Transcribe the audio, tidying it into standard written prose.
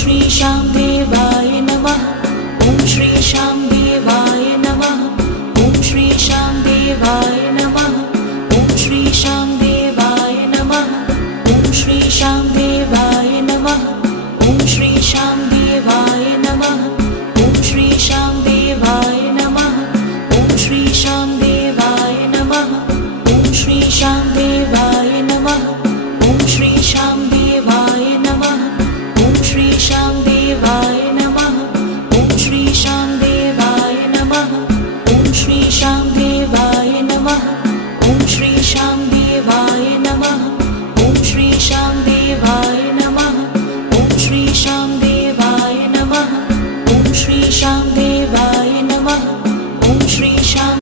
श्री शाम देवाय नमः। ओम श्री शाम देवाय नमः। ओम श्री शाम देवाय नमः। ओम श्री शाम देवाय नमः। ओम श्री शाम देवाय नमः। ओम श्री शाम देवाय नमः। ओम श्री शाम देवाय नमः। ओम श्री शाम